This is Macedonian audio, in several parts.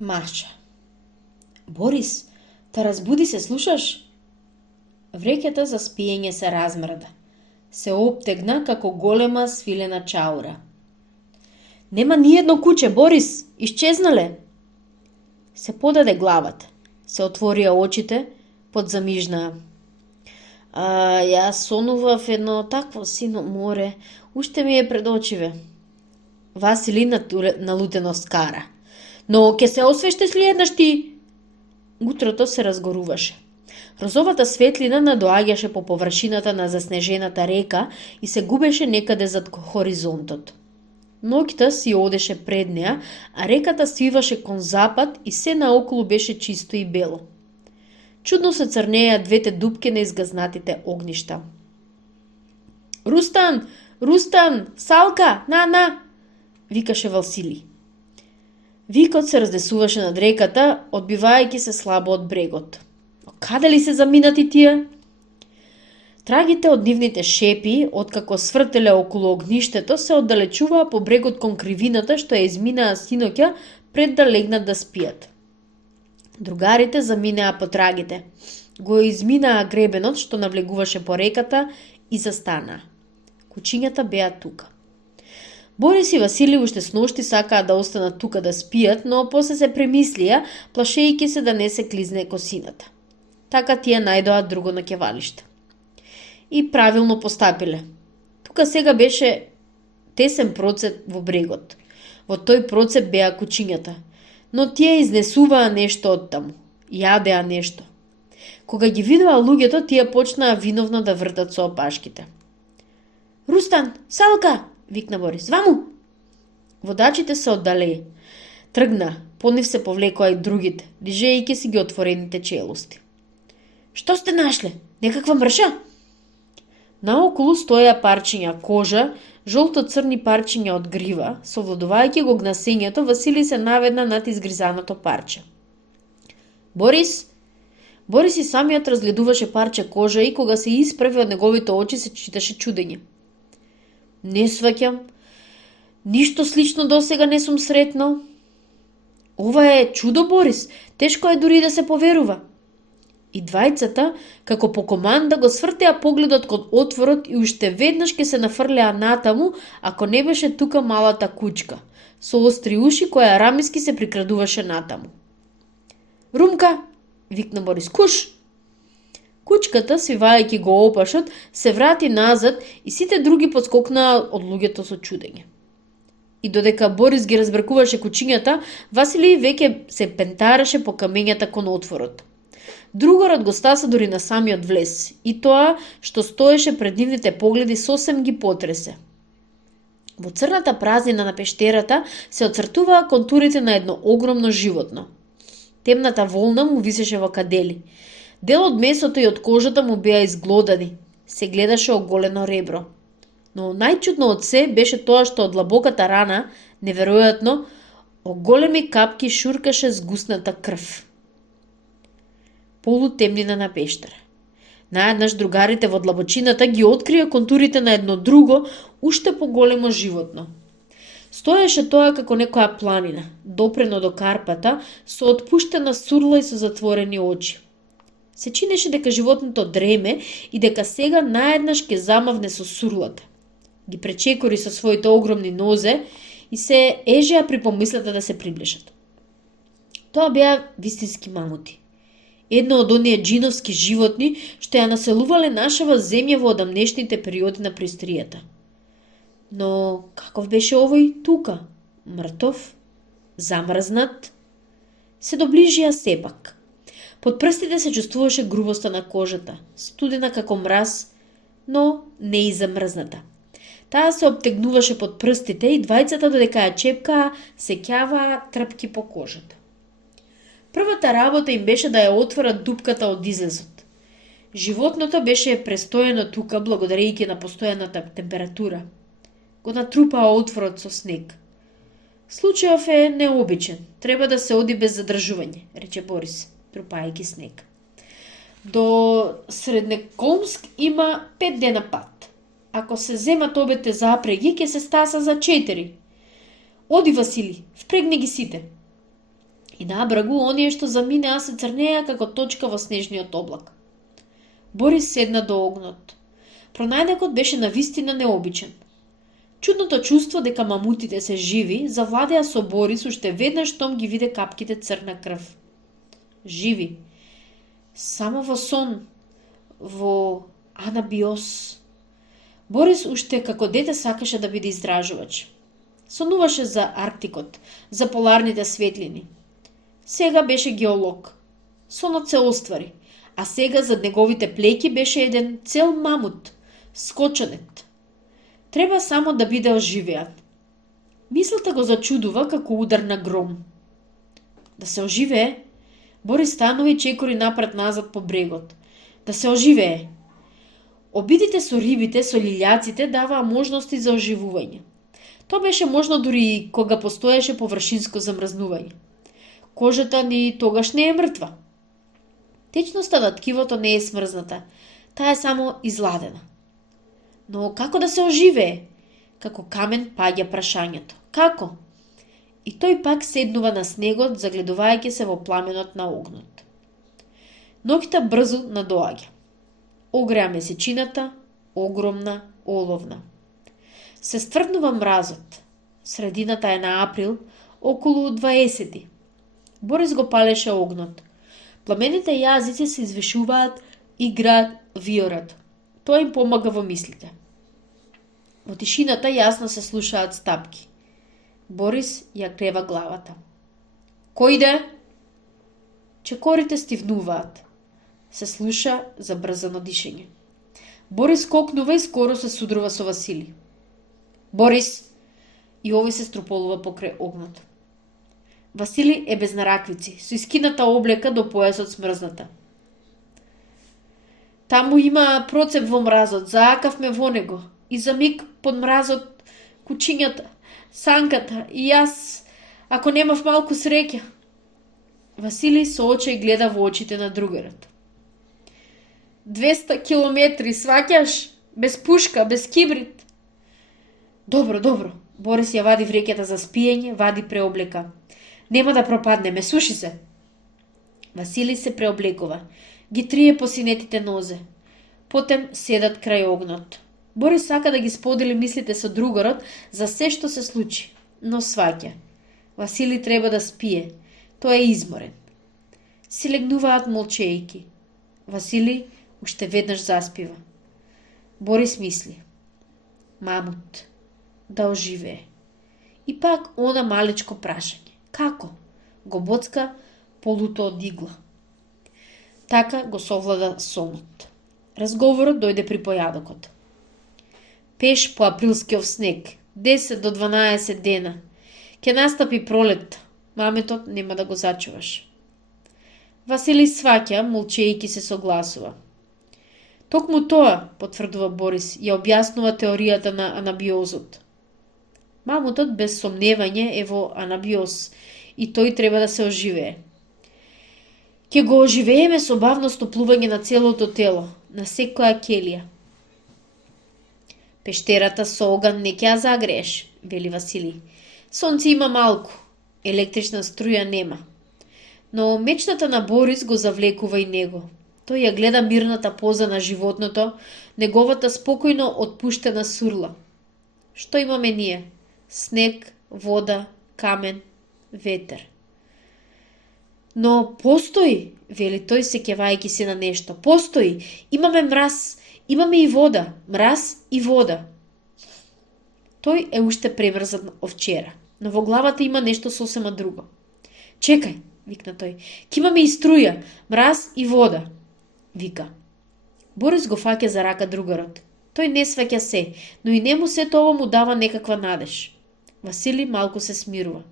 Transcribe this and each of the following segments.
Маша. Борис, та разбуди се, слушаш? Вреќата за спиење се размрда. Се оптегна како голема свилена чаура. Нема ни едно куче, Борис, исчезнале. Се подаде главата. Се отворија очите, подзамижнаа. Јас сонував едно такво сино море, уште ми е пред очиве. Васили налутено скара. Но ке се освештеш ли еднаш ти? Утрото се разгоруваше. Розовата светлина надоаѓаше по површината на заснежената река и се губеше некаде зад хоризонтот. Ноќта си одеше пред неа, а реката свиваше кон запад и се наоколу беше чисто и бело. Чудно се црнеја двете дупки на изгазнатите огништа. Рустан! Рустан! Салка! На! Викаше Васили. Викот се разнесуваше над реката, одбивајќи се слабо од брегот. Каде ли се заминати тие? Трагите од нивните шепи, откако свртеле околу огништето, се оддалечуваа по брегот кон кривината што ја изминаа синоќа пред да легнат да спијат. Другарите заминаа по трагите. Го изминаа гребенот што навлегуваше по реката и застанаа. Кучињата беа тука. Борис и Васили уште сношти сакаа да останат тука да спијат, но после се премислија, плашејќи се да не се клизне косината. Така тие најдоа друго наќевалиште. И правилно постапиле. Тука сега беше тесен процеп во брегот. Во тој процеп беа кучињата, но тие изнесуваа нешто од таму. Јадеа нешто. Кога ги видоа луѓето, тие почнаа виновно да вртат со опашките. Рустан, Салка! Викна Борис. Ваму! Водачите се оддалеи. Тргна, по нив се повлекоа и другите, лижејќи си ги отворените челости. Што сте нашле? Некаква мрша? Наоколу стоја парчиња кожа, жолто-црни парчиња од грива, совладувајќи го гнасењето, Васили се наведна над изгризаното парче. Борис и самиот разгледуваше парче кожа и кога се исправи од неговите очи се читаше чудење. Не сваќам. Ништо слично досега не сум сретнал. Ова е чудо, Борис. Тешко е дури да се поверува. И двајцата, како по команда, го свртеа погледот кон отворот и уште веднаш ке се нафрлеа натаму, ако не беше тука малата кучка, со остри уши која рамиски се прикрадуваше натаму. Румка! Викна Борис. Куш! Кучката, свивајќи го опашот, се врати назад и сите други подскокнаа од луѓето со чудење. И додека Борис ги разбркуваше кучињата, Васили веќе се пентареше по камењата кон отворот. Другорот го стаса дури на самиот влез, и тоа што стоеше пред нивните погледи сосем ги потресе. Во црната празнина на пештерата се оцртуваа контурите на едно огромно животно. Темната волна му висеше во кадели. Дел од месото и од кожата му беа изглодани. Се гледаше оголено ребро. Но најчудно од се беше тоа што од длабоката рана, неверојатно, оголеми капки шуркаше згусната крв. Полутемнина на пештера. Наеднаш другарите во длабочината ги открија контурите на едно друго, уште поголемо животно. Стоеше тоа како некоја планина, допрено до карпата, со отпуштена сурла и со затворени очи. Се чинеше дека животното дреме и дека сега наеднаш ке замавне со сурлата. Ги пречекори со своите огромни нозе и се ежеа при помислата да се приближат. Тоа беа вистински мамути. Едно од оние джиновски животни што ја населувале нашава земја во одамнешните периоди на преисторијата. Но каков беше овој тука? Мртов? Замрзнат? Се доближија сепак. Под прстите се чувствуваше грубоста на кожата, студена како мраз, но не и замрзната. Таа се обтегнуваше под прстите и двајцата додека ја чепкаа се ќаваа трпки по кожата. Првата работа им беше да ја отворат дупката од излезот. Животното беше престоено тука благодарејќи на постојаната температура. Го натрупаа отворот со снег. Случајов е необичен, треба да се оди без задржување, рече Борис, трупајќи снег. До Среднеколмск има 5 дена пат. Ако се земат обете запреги, ќе се стаса за 4. Оди, Васили, впрегни ги сите. И набрагу оние што заминеа се црнеа како точка во снежниот облак. Борис седна до огнот. Пронајдокот беше навистина необичен. Чудното чувство дека мамутите се живи завладеа со Борис уште веднаш штом ги виде капките црна крв. Живи. Само во сон. Во анабиоз. Борис уште како дете сакаше да биде истражувач. Сонуваше за Арктикот, за поларните светлини. Сега беше геолог. Сонот се оствари, а сега зад неговите плеќи беше еден цел мамут, скочанет. Треба само да биде оживеат. Мислата го зачудува како удар на гром. Да се оживее? Борис станува и чекори напред-назад по брегот. Да се оживее. Обидите со рибите, со лилјаците даваа можности за оживување. Тоа беше можно дури и кога постоеше површинско замрзнување. Кожата ни тогаш не е мртва. Течноста на ткивото не е смрзната, таа е само изладена. Но како да се оживее? Како камен паѓа прашањето. Како? И тој пак седнува на снегот, загледувајќи се во пламенот на огнот. Ноќта брзо надоаѓа. Огреа месечината, огромна, оловна. Се стврднува мразот. Средината е на април, околу 20. Борис го палеше огнот. Пламените јазици се извишуваат и граат виорат. Тоа им помага во мислите. Во тишината јасно се слушаат стапки. Борис ја крева главата. Кој иде? Чекорите стивнуваат. Се слуша забрзано дишење. Борис кокнува и скоро се судрува со Васили. Борис! И овој се струполува покрај огнот. Васили е без нараквици, со искината облека до појасот смрзната. Таму има процеп во мразот, заакавме во него. И за миг под мразот кучињата, санката и јас, ако немав малку среќа. Васили со очај гледа во очите на другарот. 200 километри, сваќаш? Без пушка, без кибрид. Добро, добро. Борис ја вади вреќата за спиење, вади преоблека. Нема да пропаднеме, суши се. Васили се преоблекува. Ги трие по синетите нозе. Потем седат крај огнот. Борис сака да ги сподели мислите со другарот за се што се случи, но сваќа. Васили треба да спие. Тој е изморен. Си легнуваат молчејки. Васили уште веднаш заспива. Борис мисли. Мамут. Да оживее. И пак она малечко прашање. Како? Го боцка полуто од игла. Така го совлада сонот. Разговорот дојде при појадокот. Пеш по априлскиот снег, 10 до 12 дена. Ке настапи пролет, маметот нема да го зачуваш. Васили сваќа, молчејки се согласува. Токму тоа, потврдува Борис, ја објаснува теоријата на анабиозот. Мамутот без сомневање е во анабиоз и тој треба да се оживее. Ке го оживееме со бавно стоплување на целото тело, на секоја ќелија. Пештерата со оган не ќе ја загрееш, вели Васили. Сонце има малку, електрична струја нема. Но мечтата на Борис го завлекува и него. Тој ја гледа мирната поза на животното, неговата спокојно отпуштена сурла. Што имаме ние? Снег, вода, камен, ветер. Но постои, вели тој сеќавајќи се на нешто. Постои, имаме мраз, имаме и вода, мраз и вода. Тој е уште премрзан од вчера, но во главата има нешто сосема друго. Чекај, викна тој, ке имаме и струја, мраз и вода, вика. Борис го фаќа за рака другарот. Тој не сваќа се, но и нему сето ова му дава некаква надеж. Васили малку се смирува.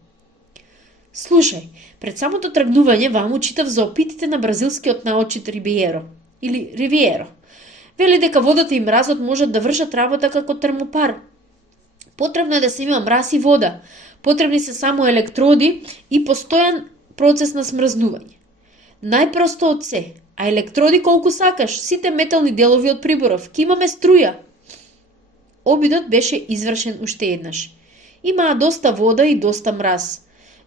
Слушај, пред самото тргнување ваму читав за опитите на бразилскиот научит Рибиеро, или Ривиеро. Вели дека водата и мразот можат да вршат работа како термопар. Потребно е да се има мраз и вода. Потребни се само електроди и постојан процес на смрзнување. Најпросто од се, а електроди колку сакаш, сите метални делови од приборов, ке имаме струја. Обидот беше извршен уште еднаш. Имаа доста вода и доста мраз.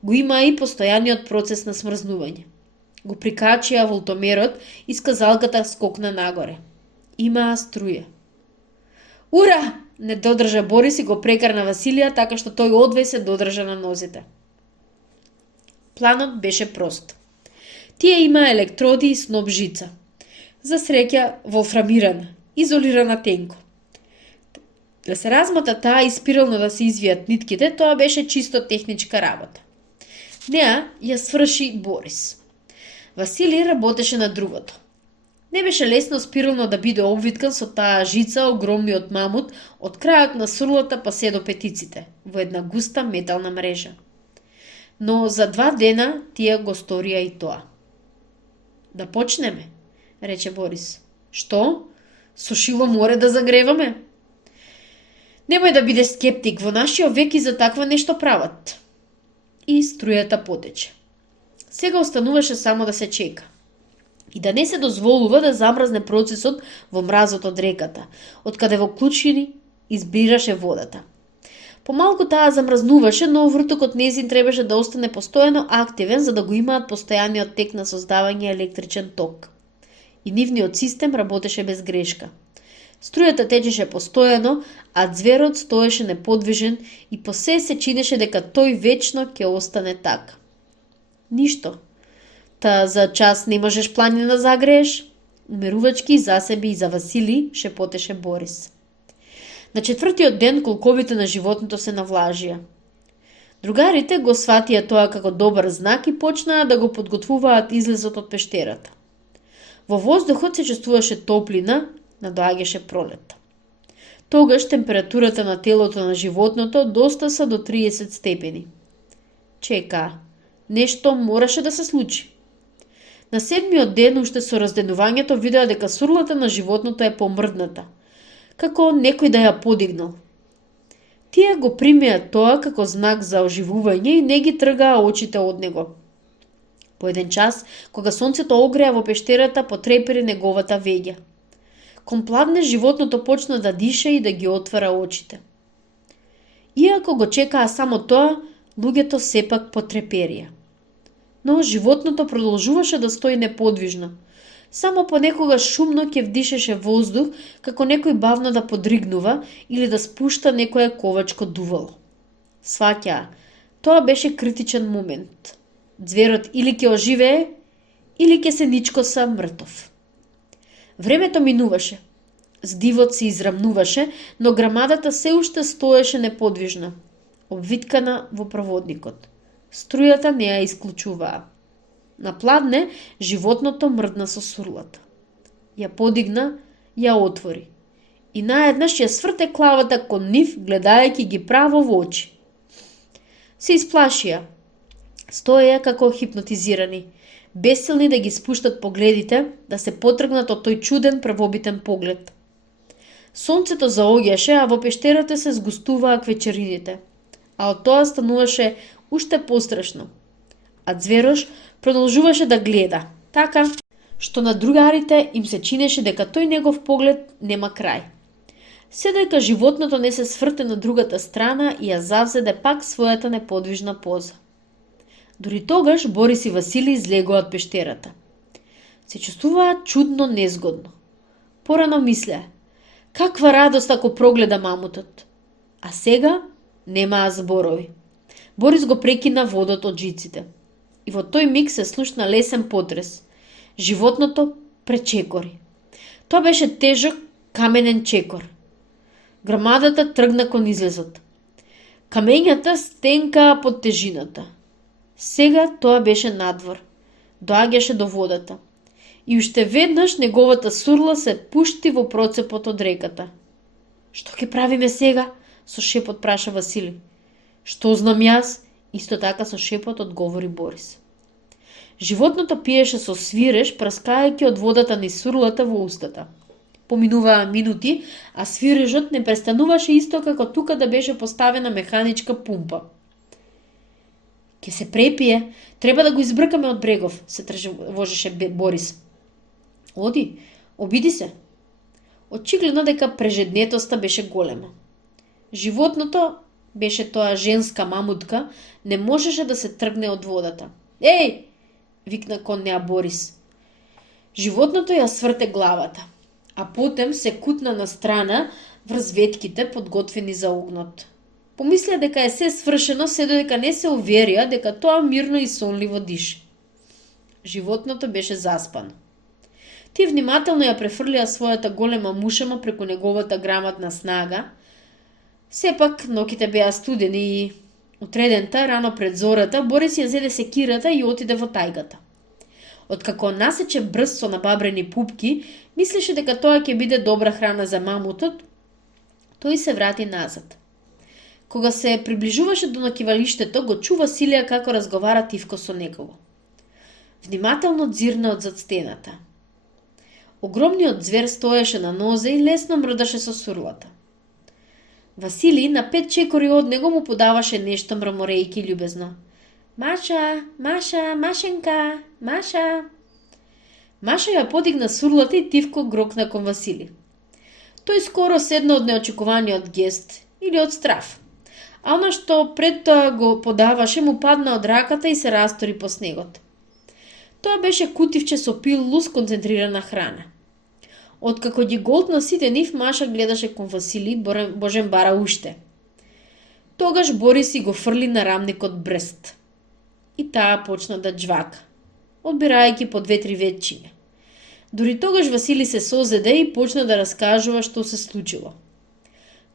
го има и постојаниот процес на смрзнување. Го прикачија волтомерот и сказалката скокна нагоре. Имаа струја. Ура! Не додржа Борис и го прекарна Василија, така што тој одвај се додржа на нозите. Планот беше прост. Тие имаа електроди и сноп жица. За среќа волфрамирана, изолирана тенко. Да се размота таа и спирално да се извијат нитките, тоа беше чисто техничка работа. Неа ја сврши Борис. Василий работеше на другото. Не беше лесно спирално да биде обвиткан со таа жица огромниот мамут од крајот на сурлата па се до петиците, во една густа метална мрежа. Но за 2 дена тие го сторија и тоа. Да почнеме, рече Борис. Што? Со шило море да загреваме? Немој да биде скептик, во нашиот век и за такво нешто прават. И струјата потече. Сега остануваше само да се чека. И да не се дозволува да замрзне процесот во мразот од реката, од каде во клучини избираше водата. Помалку таа замрзнуваше, но вртокот незин требаше да остане постојано активен за да го имаат постојаниот тек на создавање електричен ток. И нивниот систем работеше без грешка. Струјата течеше постојано, а ѕверот стоеше неподвижен и по се чинеше дека тој вечно ќе остане така. Ништо. Та за час не можеш планина да загрееш? Умерувачки за себе и за Васили шепотеше Борис. На 4-тиот ден колковите на животното се навлажија. Другарите го сватија тоа како добар знак и почнаа да го подготвуваат излезот од пештерата. Во воздухот се чувствуваше топлина, надоаѓаше пролет. Тогаш температурата на телото на животното достаса до 30 степени. Чека, нешто мораше да се случи. На 7-миот ден, уште со разденувањето, видеа дека сурлата на животното е помрдната, како некој да ја подигнал. Тие го примеа тоа како знак за оживување и не ги тргаа очите од него. По 1 час, кога сонцето огреа во пештерата, потрепери неговата веѓа. Кон пладне животното почна да диша и да ги отвара очите. Иако го чекаа само тоа, луѓето сепак потреперија. Но животното продолжуваше да стои неподвижно. Само понекогаш шумно ќе вдишеше воздух, како некој бавно да подригнува или да спушта некое ковачко дувало. Сваќаа, тоа беше критичен момент. Ѕверот или ќе оживее, или ќе се ничкоса мртов. Времето минуваше. Здивот се израмнуваше, но грамадата се уште стоеше неподвижна, обвиткана во проводникот. Струјата не ја исклучуваа. На пладне, животното мрдна со сурлата. Ја подигна, ја отвори. И наеднаш ја сврте клавата кон нив, гледајќи ги право во очи. Се исплашија. Стоеја како хипнотизирани, бесилни да ги спуштат погледите, да се потргнат од тој чуден првобитен поглед. Сонцето заоѓаше, а во пештерата се згустуваа квечерините, а од тоа стануваше уште пострашно. А ѕверош продолжуваше да гледа, така што на другарите им се чинеше дека тој негов поглед нема крај. Седојка животното не се сврте на другата страна и ја завзеде пак својата неподвижна поза. Дори тогаш Борис и Васили излегоа од пештерата. Се чувствуваат чудно незгодно. Порано мислеа, каква радост ако прогледа мамутот. А сега немаа зборови. Борис го прекина водот од жиците. И во тој миг се слушна лесен потрес. Животното пречекори. Тоа беше тежок каменен чекор. Грамадата тргна кон излезот. Камењата стенкаа под тежината. Сега тоа беше надвор. Доаѓаше до водата. И уште веднаш неговата сурла се пушти во процепот од реката. Што ќе правиме сега? Со шепот праша Васили. Што знам јас? Исто така со шепот одговори Борис. Животното пиеше со свиреш, праскајќи од водата низ сурлата во устата. Поминуваа минути, а свирежот не престануваше исто како тука да беше поставена механичка пумпа. Ке се препие, треба да го избркаме од брегов, се тревожеше Борис. Оди, обиди се. Очигледно дека прежеднетоста беше голема. Животното беше тоа женска мамутка, не можеше да се тргне од водата. Еј! Викна кон неа Борис. Животното ја сврте главата, а потем се кутна на страна врз ветките подготвени за огнот. Помислија дека е се свршено, се додека не се уверија дека тоа мирно и сонливо диши. Животното беше заспано. Тие внимателно ја префрлија својата голема мушама преку неговата граматна снага. Сепак ноќите беа студени и утредента, рано пред зората, Борис ја зеде секирата и отиде во тајгата. Откако насече брз со набабрени пупки, мислеше дека тоа ќе биде добра храна за мамутот, тој се врати назад. Кога се приближуваше до наќивалиштето, го чу Василија како разговара тивко со некого. Внимателно дзирна од зад стената. Огромниот звер стоеше на нозе и лесно мрдаше со сурлата. Васили на 5 чекори од него му подаваше нешто мраморејки љубезно. Маша, Маша, Машенка, Маша. Маша ја подигна сурлата и тивко грокна кон Васили. Тој скоро седна од неочекуваниот гест или од страв, а она што пред тоа го подаваше му падна од раката и се растори по снегот. Тоа беше кутивче со пилулу с концентрирана храна. Откако ги голтна сите нив, Маша гледаше кон Васили, божем бара уште. Тогаш Борис си го фрли на рамникот брст. И таа почна да джвака, одбирајќи по 2-3 ветчиња. Дури тогаш Васили се созеде и почна да раскажува што се случило.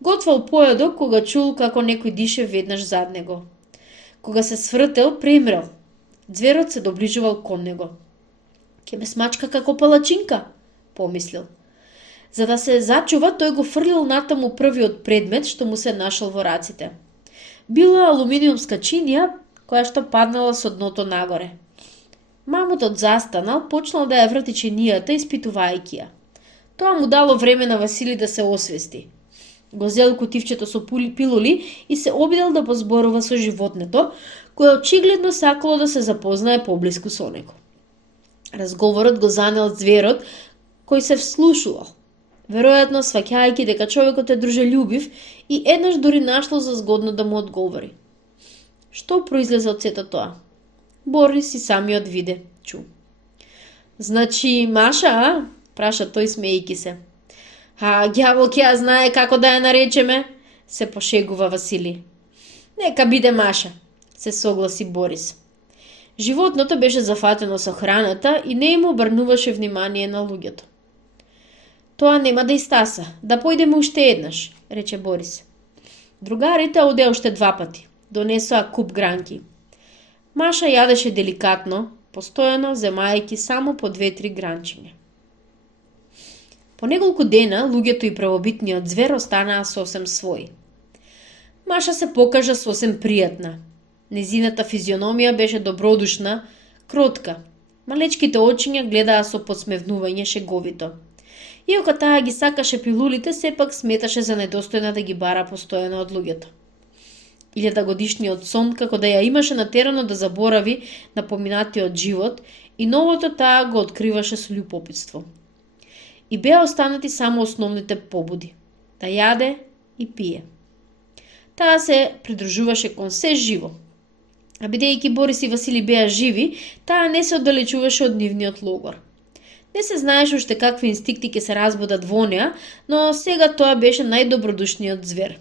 Готвал поедок кога чул како некој дише веднаш зад него. Кога се свртел, премрел. Зверот се доближувал кон него. Ке ме смачка како палачинка, помислил. За да се зачува, тој го фрлил натаму првиот предмет што му се нашол во раците. Била алуминиумска чинија, која што паднала со дното нагоре. Мамутот застанал, почнал да ја врти чинијата, испитувајќи ја. Тоа му дало време на Васили да се освести. Го зел кутивчето со пилули и се обидел да позборува со животното, кое очигледно сакало да се запознае поблиску со него. Разговорот го занел зверот, кој се вслушувал, веројатно сваќајќи дека човекот е дружелюбив и еднаш дури нашло за згодно да му одговори. Што произлезе од сето тоа? Борис и самиот виде, чу. Значи, Маша, а? Праша тој смејки се. А ѓавол ќе ја знае како да ја наречеме? Се пошегува Васили. Нека биде Маша, се согласи Борис. Животното беше зафатено со храната и не им обрнуваше внимание на луѓето. Тоа нема да истаса, да појдеме уште еднаш, рече Борис. Другарите одеа уште 2 пати, донесоа куп гранки. Маша јадеше деликатно, постојано земајќи само по 2-3 гранчиња. По неколку дена луѓето и правобитниот звер останаа сосем своји. Маша се покажа сосем пријатна. Незината физиономија беше добродушна, кротка. Малечките очиња гледаа со подсмевнување шеговито. Иако таа ги сакаше пилулите, сепак сметаше за недостојна да ги бара постојано од луѓето. 1000-годишниот сон како да ја имаше натерано да заборави на поминатиот живот и новото таа го откриваше со љубопитство. И беа останати само основните побуди – да јаде и пие. Таа се придружуваше кон се живо. А бидејќи Борис и Васили беа живи, таа не се оддалечуваше од нивниот логор. Не се знаеше уште какви инстинкти ќе се разбудат во неа, но сега тоа беше најдобродушниот звер.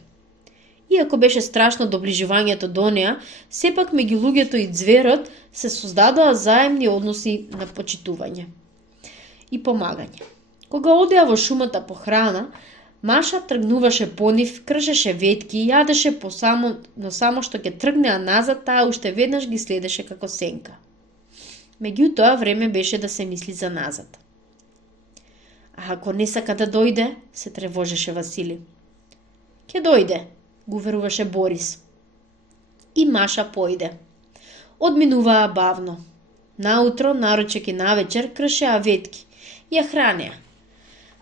Иако беше страшно доближувањето до неа, сепак меѓу луѓето и зверот се создадоа заемни односи на почитување и помагање. Кога одеа во шумата по храна, Маша тргнуваше по нив, кршеше ветки, јадеше но само што ќе тргнеа назад, таа уште веднаш ги следеше како сенка. Меѓутоа време беше да се мисли за назад. А ако не сака да дојде, се тревожеше Васили. Ке дојде, го веруваше Борис. И Маша појде. Одминуваа бавно. Наутро, нарочек и навечер, кршеа ветки. Ја хранеа.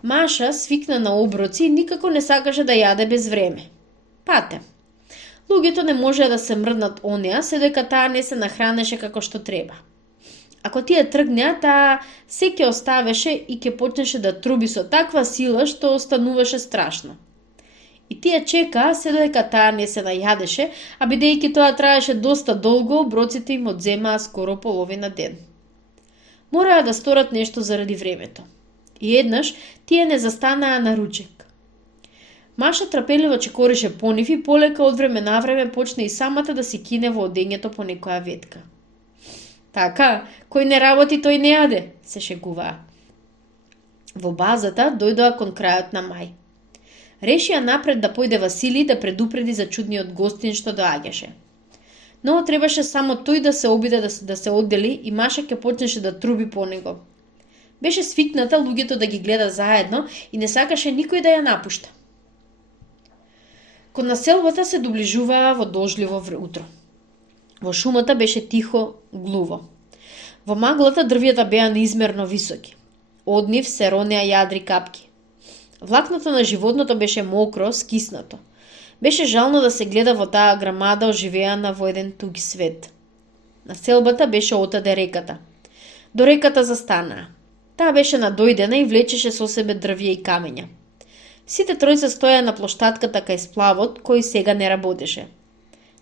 Маша свикна на оброци и никако не сакаше да јаде без време. Пате. Луѓето не можеа да се мрднат онеа, се дека таа не се нахранеше како што треба. Ако тие тргнеа, таа се ќе оставеше и ќе почнеше да труби со таква сила што остануваше страшно. И тие чекаа се додека таа не се најадеше, а бидејќи тоа траеше доста долго, оброците им одземаа скоро половина ден. Мораа да сторат нешто заради времето. И еднаш тие не застанаа на ручек. Маша трапеливо чекорише по нив и полека од време на време почна и самата да се кине во одењето по некоја ветка. Така, кој не работи, тој не јаде, се шегуваа. Во базата дојдоа кон крајот на мај. Решија напред да појде Василий да предупреди за чудниот гостин што доаѓаше. Но требаше само тој да се обиде да се оддели и Маша ќе почнеше да труби по него. Беше свикната луѓето да ги гледа заедно и не сакаше никој да ја напушта. Кон населбата се доближуваа во дожливо утро. Во шумата беше тихо, глуво. Во маглата дрвјата беа неизмерно високи. Од нив се ронеа јадри капки. Влакното на животното беше мокро, скиснато. Беше жално да се гледа во таа грамада оживеана во еден туг свет. Населбата беше отаде реката. До реката застанаа. Таа беше надојдена и влечеше со себе дрвја и камења. Сите тројца стоја на плоштатката кај сплавот, кој сега не работеше.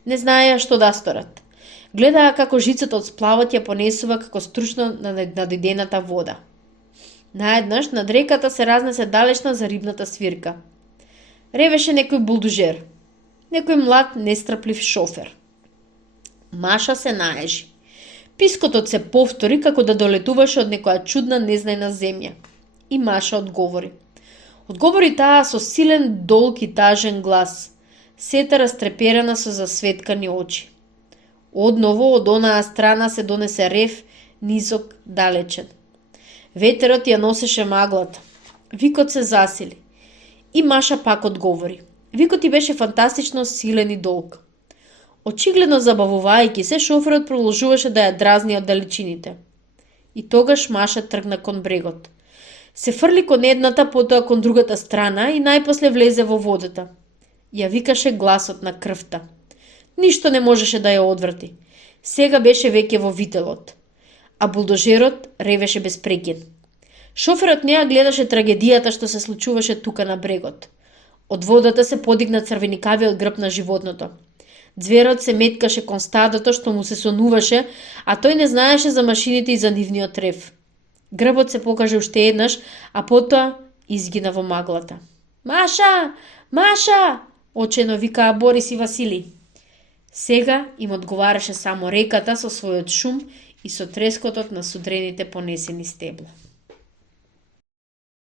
Не знаеа што да сторат. Гледаа како жицата од сплавот ја понесува како стручно надојдената вода. Наеднаш над реката се разнесе далечна зарибната свирка. Ревеше некој булдужер. Некој млад, нестрплив шофер. Маша се наежи. Пискотот се повтори како да долетуваше од некоја чудна незнајна земја. И Маша одговори. Одговори таа со силен, долг и тажен глас, сета растреперена со засветкани очи. Одново од онаа страна се донесе рев, низок, далечен. Ветерот ја носеше маглата. Викот се засили. И Маша пак одговори. Викот ти беше фантастично силен и долг. Очигледно забавувајќи се, шоферот продолжуваше да ја дразни од далечините. И тогаш Маша тргна кон брегот. Се фрли кон едната, потоа кон другата страна и најпосле влезе во водата. Ја викаше гласот на крвта. Ништо не можеше да ја одврати. Сега беше веќе во вителот. А булдожерот ревеше без прекин. Шоферот не ја гледаше трагедијата што се случуваше тука на брегот. Од водата се подигна црвеникавиот грб на животното. Зверот се меткаше кон стадото што му се сонуваше, а тој не знаеше за машините и за нивниот рев. Грбот се покаже уште еднаш, а потоа изгина во маглата. Маша! Маша! Очено викаа Борис и Василий. Сега им одговараше само реката со својот шум и со трескотот на судрените понесени стебла.